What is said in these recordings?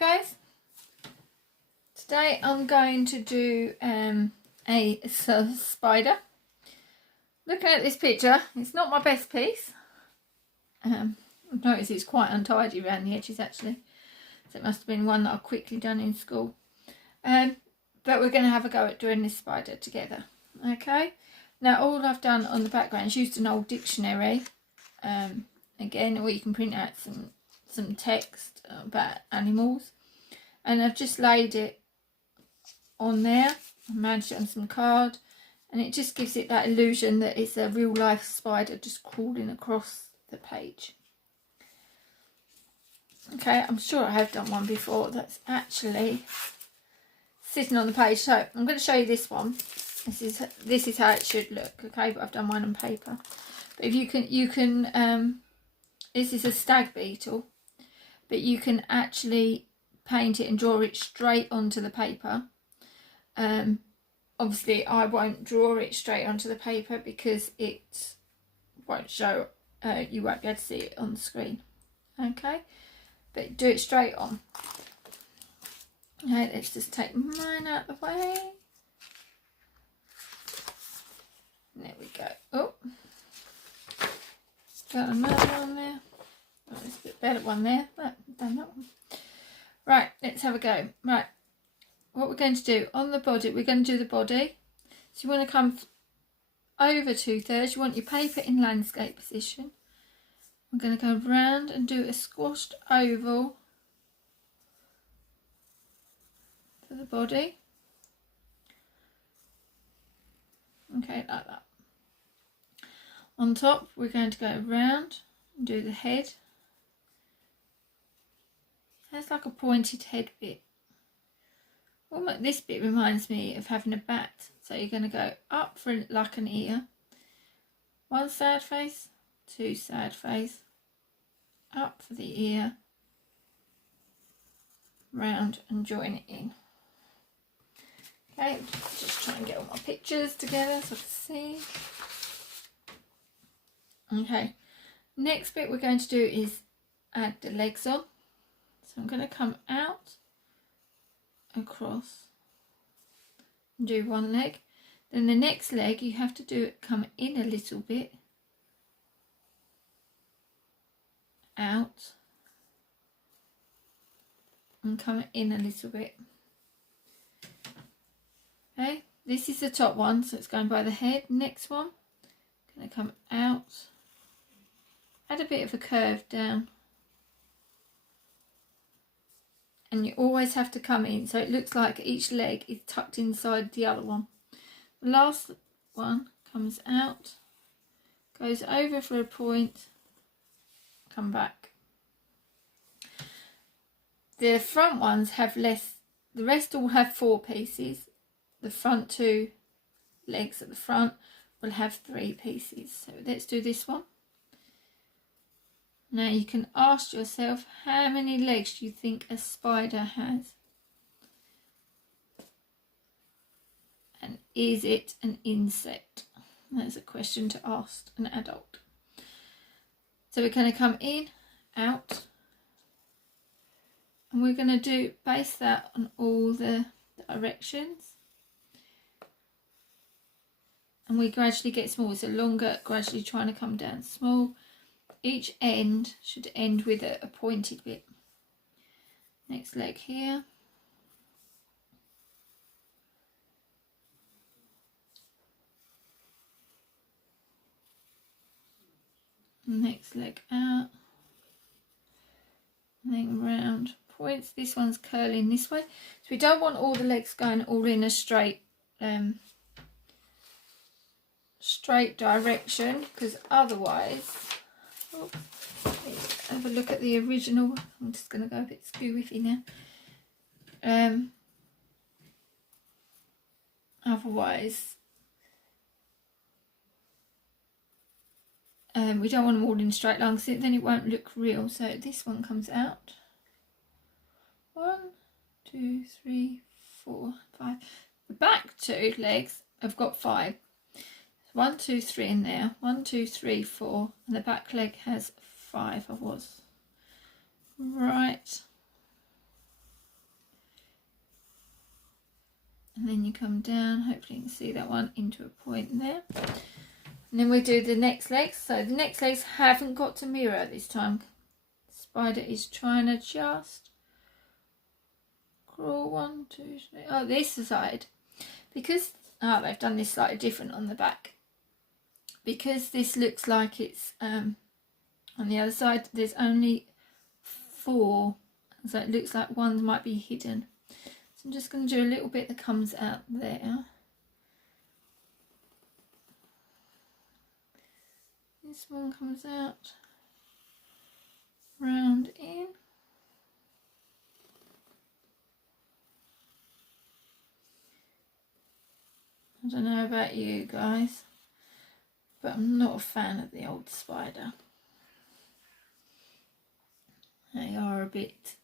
guys, today I'm going to do a spider. Looking at this picture, it's not my best piece. I've noticed it's quite untidy around the edges actually, so it must have been one that I've quickly done in school. But we're going to have a go at doing this spider together. Okay, now all I've done on the background is used an old dictionary again, or you can print out some text about animals, and I've just laid it on there. I managed it on some card, and it just gives it that illusion that it's a real life spider just crawling across the page. Okay, I'm sure I have done one before that's actually sitting on the page, so I'm going to show you this one. This is how it should look. Okay, but I've done one on paper. But if you can this is a stag beetle, but you can actually paint it and draw it straight onto the paper. Obviously I won't draw it straight onto the paper because it won't show, you won't be able to see it on the screen. Okay, but do it straight on. Okay, let's just take mine out of the way. There we go. Oh, got another one there. Oh, there's a bit better one there. Done that one. Right, let's have a go. Right, what we're going to do on the body, we're going to do the body. So you want to come over 2/3. You want your paper in landscape position. I'm going to go round and do a squashed oval for the body. Okay, like that. On top, we're going to go round and do the head. That's like a pointed head bit. Almost, this bit reminds me of having a bat. So you're going to go up for like an ear. One sad face, two sad face, up for the ear, round and join it in. Okay, just try and get all my pictures together so I can see. Okay, next bit we're going to do is add the legs on. So I'm going to come out, across, and do one leg. Then the next leg you have to do it, come in a little bit, out, and come in a little bit. Okay, this is the top one, so it's going by the head. Next one, going to come out, add a bit of a curve down, and you always have to come in so it looks like each leg is tucked inside the other one. The last one comes out, goes over for a point, come back. The front ones have less, the rest all have 4 pieces. The front 2 legs at the front will have 3 pieces. So let's do this one. Now you can ask yourself, how many legs do you think a spider has? And is it an insect? That's a question to ask an adult. So we're going to come in, out, and we're going to base that on all the directions. And we gradually get smaller, so longer, gradually trying to come down small. Each end should end with a pointed bit. Next leg here. Next leg out. And then round points. This one's curling this way. So we don't want all the legs going all in a straight direction, because otherwise, let's have a look at the original. I'm just going to go a bit skew-whiffy now. Otherwise, we don't want them all in straight lines, then it won't look real. So this one comes out. 1, 2, 3, 4, 5. The back 2 legs have got 5. 1, 2, 3 in there. 1, 2, 3, 4, and the back leg has 5. I was right and then you come down, hopefully you can see that one, into a point there. And then we do the next legs. So the next legs haven't got to mirror this time. Spider is trying to just crawl 1, 2, 3. Oh, this side, because they've done this slightly different on the back. Because this looks like it's on the other side, there's only 4, so it looks like one might be hidden. So I'm just going to do a little bit that comes out there. This one comes out round in. I don't know about you guys, but I'm not a fan of the old spider. They are a bit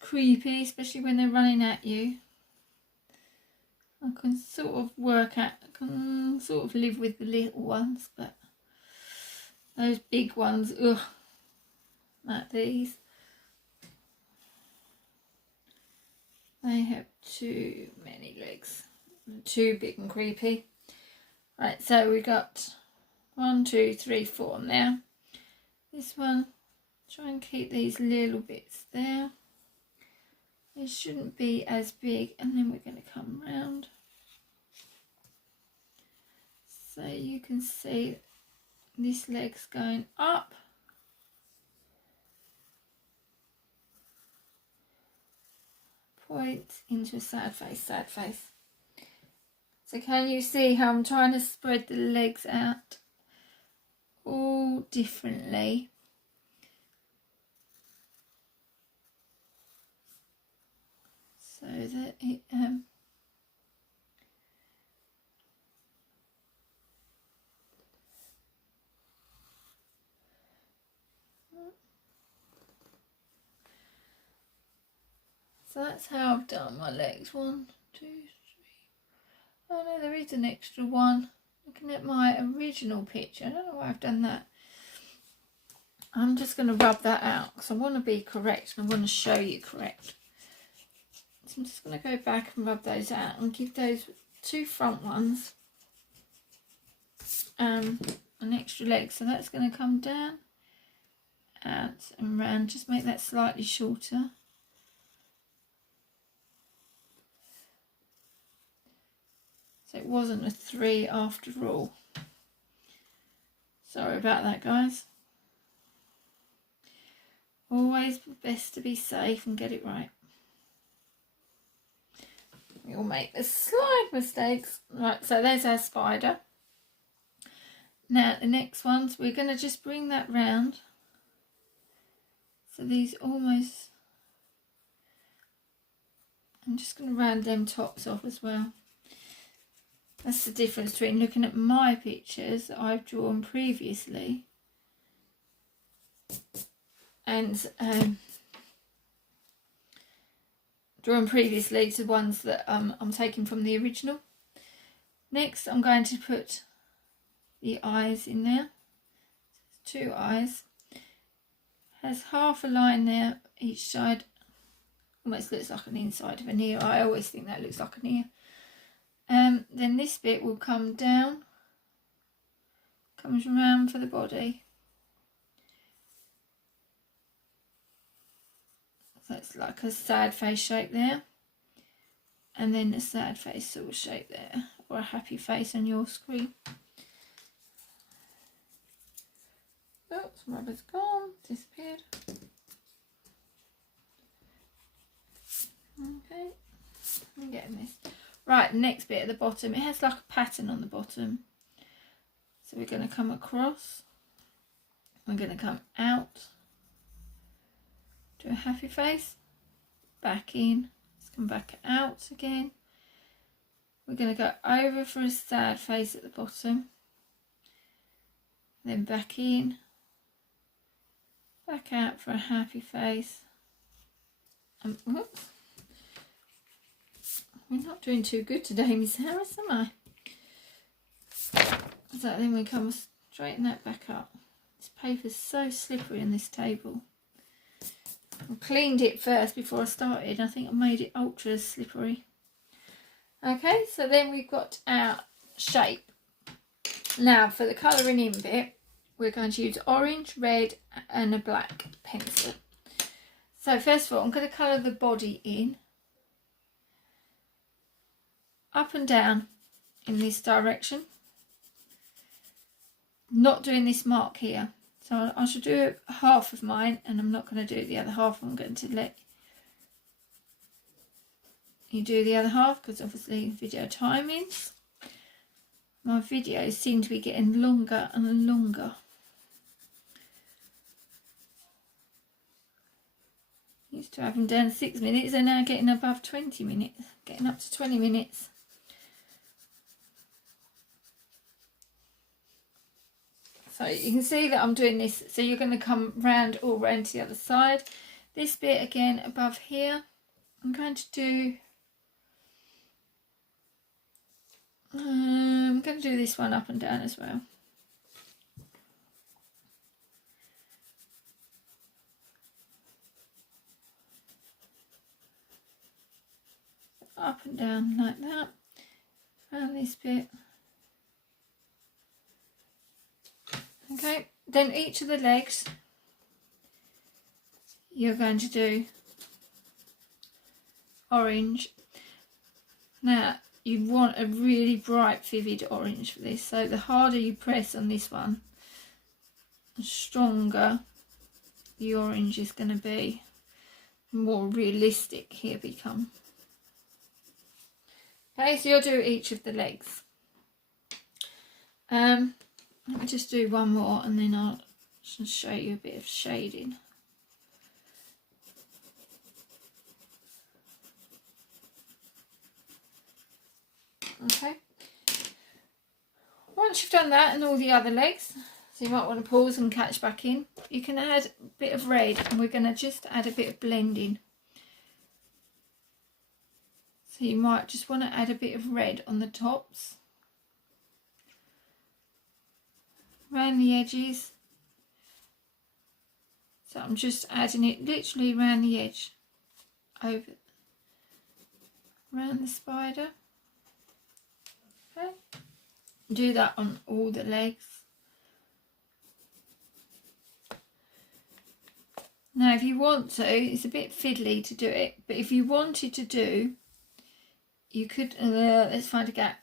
creepy, especially when they're running at you. I can sort of live with the little ones, but those big ones, ugh, like these, they have too many legs, too big and creepy. Right, so we got 1, 2, 3, 4 now. This one, try and keep these little bits there. They shouldn't be as big, and then we're going to come round so you can see this leg's going up. Point into a sad face, sad face. So can you see how I'm trying to spread the legs out all differently? So that it so that's how I've done my legs. 1, 2, 3. Oh no, there is an extra one. Looking at my original picture, I don't know why I've done that. I'm just going to rub that out because I want to be correct and I want to show you correct. So I'm just going to go back and rub those out and give those 2 front ones an extra leg. So that's going to come down, out and round. Just make that slightly shorter. So it wasn't a 3 after all. Sorry about that, guys. Always best to be safe and get it right. We all make the slight mistakes. Right, so there's our spider. Now the next ones, we're going to just bring that round. So these almost, I'm just going to round them tops off as well. That's the difference between looking at my pictures that I've drawn previously and drawn previously to ones that I'm taking from the original. Next, I'm going to put the eyes in there. 2 eyes. Has half a line there each side. Almost looks like an inside of an ear. I always think that looks like an ear. Then this bit will come down, comes around for the body. So it's like a sad face shape there, and then a sad face sort of shape there, or a happy face on your screen. Oh, some rubber's gone, disappeared. Okay, I'm getting this. Right, next bit at the bottom, it has like a pattern on the bottom. So we're going to come across, we're going to come out, do a happy face, back in, let's come back out again. We're going to go over for a sad face at the bottom, then back in, back out for a happy face. Whoops. We're not doing too good today, Miss Harris, am I? So then we come straighten that back up. This paper's so slippery on this table. I cleaned it first before I started. I think I made it ultra slippery. Okay, so then we've got our shape. Now for the colouring in bit, we're going to use orange, red and a black pencil. So first of all, I'm going to colour the body in, up and down in this direction. Not doing this mark here. So I should do half of mine and I'm not going to do the other half. I'm going to let you do the other half because obviously video timings. My videos seem to be getting longer and longer. Used to have them down 6 minutes, they're now getting above 20 minutes, getting up to 20 minutes. So you can see that I'm doing this, so you're going to come round all round to the other side. This bit again above here, I'm going to do this one up and down as well. Up and down like that, around this bit. Okay, then each of the legs you're going to do orange. Now you want a really bright vivid orange for this, so the harder you press on this one, the stronger the orange is going to be, the more realistic he'll become. Okay, so you'll do each of the legs. Let me just do one more and then I'll just show you a bit of shading. Okay, once you've done that and all the other legs, so you might want to pause and catch back in, you can add a bit of red and we're going to just add a bit of blending. So you might just want to add a bit of red on the tops, around the edges. So I'm just adding it literally around the edge, over, around the spider. Okay, do that on all the legs. Now if you want to, it's a bit fiddly to do it, but if you wanted to do, you could, let's find a gap.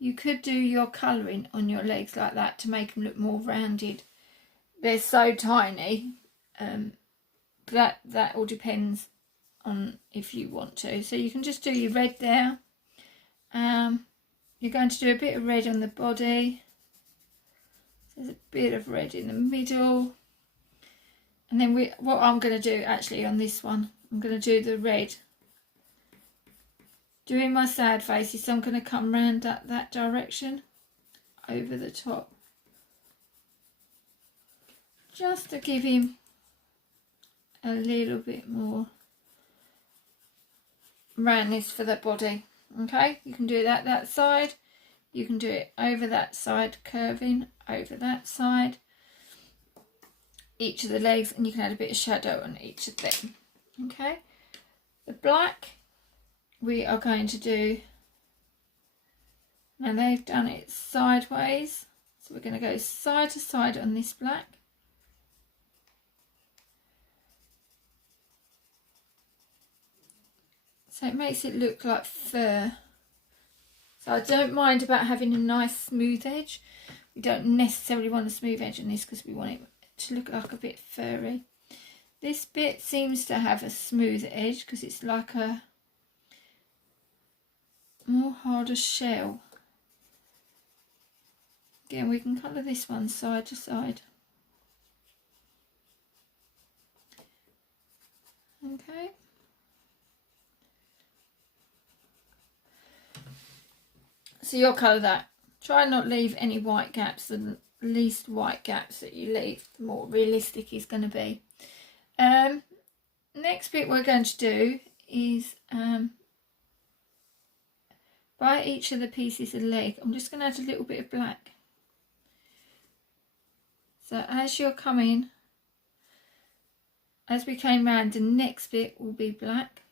You could do your colouring on your legs like that to make them look more rounded. They're so tiny, that all depends on if you want to. So you can just do your red there. You're going to do a bit of red on the body. There's a bit of red in the middle. And then what I'm going to do actually on this one, I'm going to do the red. Doing my sad faces, so I'm going to come round that direction over the top. Just to give him a little bit more roundness for the body. Okay, you can do that side. You can do it over that side, curving over that side. Each of the legs, and you can add a bit of shadow on each of them. Okay, the black we are going to do, now they've done it sideways, so we're going to go side to side on this black. So it makes it look like fur. So I don't mind about having a nice smooth edge. We don't necessarily want a smooth edge on this because we want it to look like a bit furry. This bit seems to have a smooth edge because it's like a more harder shell. Again, we can colour this one side to side. Okay. So you'll colour that. Try and not leave any white gaps. The least white gaps that you leave, the more realistic it's going to be. Next bit we're going to do is by each of the pieces of leg, I'm just going to add a little bit of black. So as you're coming as we came round, the next bit will be black.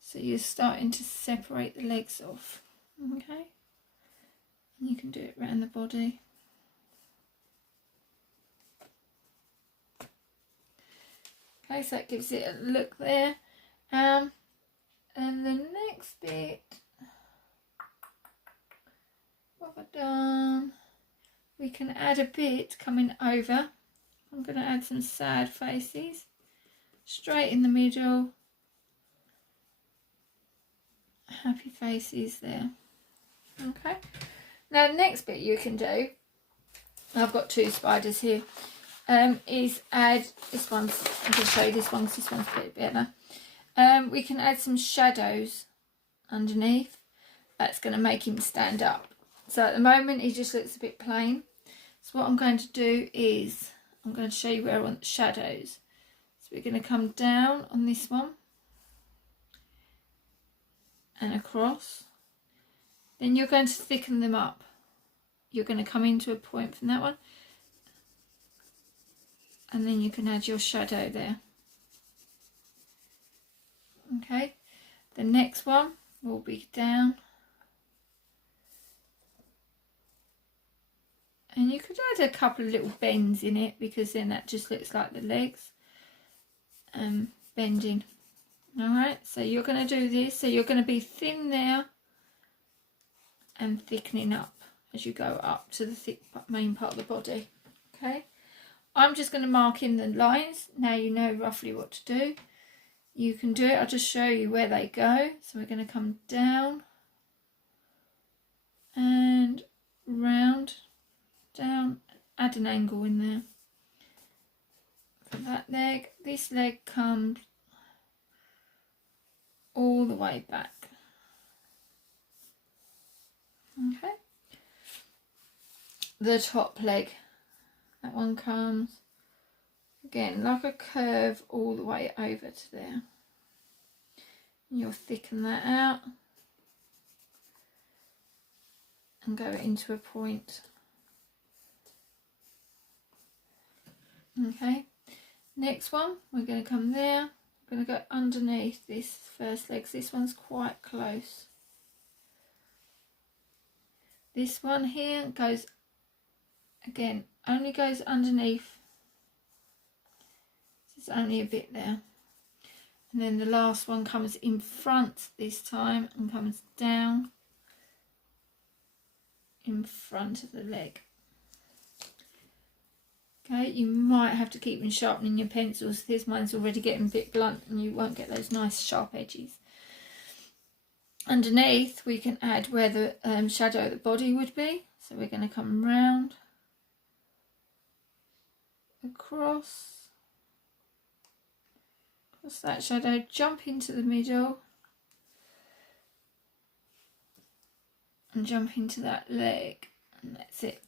So you're starting to separate the legs off, okay? And you can do it around the body. Okay, so that gives it a look there. And the next bit, what have I done? We can add a bit coming over. I'm going to add some sad faces straight in the middle. Happy faces there. Okay. Now the next bit you can do, I've got two spiders here, is add this one. I'm going to show you this one because this one's a bit better. We can add some shadows underneath. That's going to make him stand up. So at the moment he just looks a bit plain. So what I'm going to do is I'm going to show you where I want the shadows. So we're going to come down on this one and across. Then you're going to thicken them up. You're going to come into a point from that one, and then you can add your shadow there. Okay, the next one will be down, and you could add a couple of little bends in it because then that just looks like the legs bending. Alright, so you're going to do this, so you're going to be thin there and thickening up as you go up to the thick main part of the body. Okay, I'm just going to mark in the lines. Now you know roughly what to do. You can do it, I'll just show you where they go. So we're going to come down and round, down, add an angle in there for that leg. This leg comes all the way back. Okay, the top leg, that one comes again like a curve all the way over to there. You'll thicken that out and go into a point. Okay, next one, we're going to come there. We're going to go underneath this first leg. This one's quite close. This one here goes, again, only goes underneath. There's only a bit there. And then the last one comes in front this time and comes down in front of the leg. Okay, you might have to keep on sharpening your pencils. This mine's already getting a bit blunt and you won't get those nice sharp edges. Underneath we can add where the shadow of the body would be. So we're going to come round, across that shadow, jump into the middle and jump into that leg, and that's it.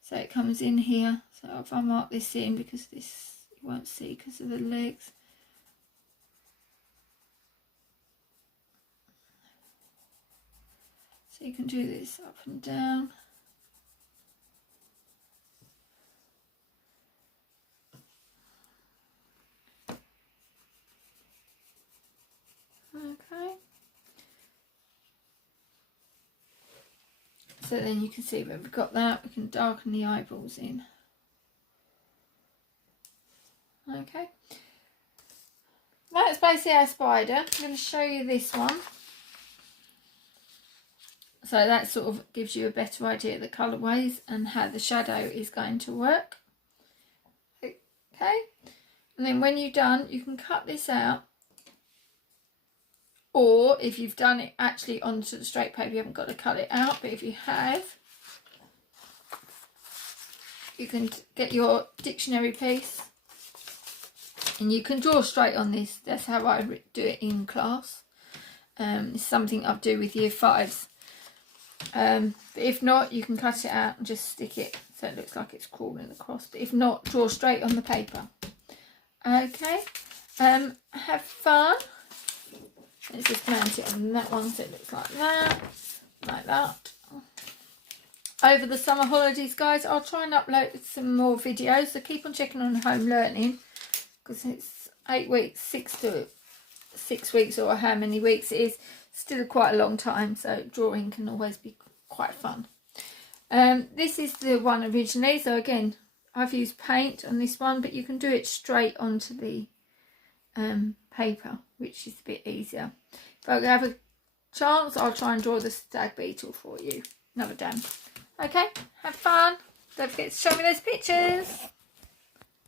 So it comes in here. So if I mark this in, because this you won't see because of the legs. So you can do this up and down. Okay. So then you can see where we've got that. We can darken the eyeballs in. Okay. That's basically our spider. I'm going to show you this one. So that sort of gives you a better idea of the colourways and how the shadow is going to work. Okay. And then when you're done, you can cut this out. Or if you've done it actually onto the straight paper, you haven't got to cut it out. But if you have, you can get your dictionary piece and you can draw straight on this. That's how I do it in class. It's something I do with year 5s. But if not, you can cut it out and just stick it so it looks like it's crawling across. But if not, draw straight on the paper. Okay. Have fun. Let's just mount it on that one so it looks like that. Like that. Over the summer holidays, guys, I'll try and upload some more videos. So keep on checking on Home Learning. because it's 8 weeks, 6 weeks, or how many weeks it is, still quite a long time, so drawing can always be quite fun. This is the one originally, so again I've used paint on this one, but you can do it straight onto the paper, which is a bit easier. If I have a chance, I'll try and draw the stag beetle for you another day. Okay, have fun. Don't forget to show me those pictures.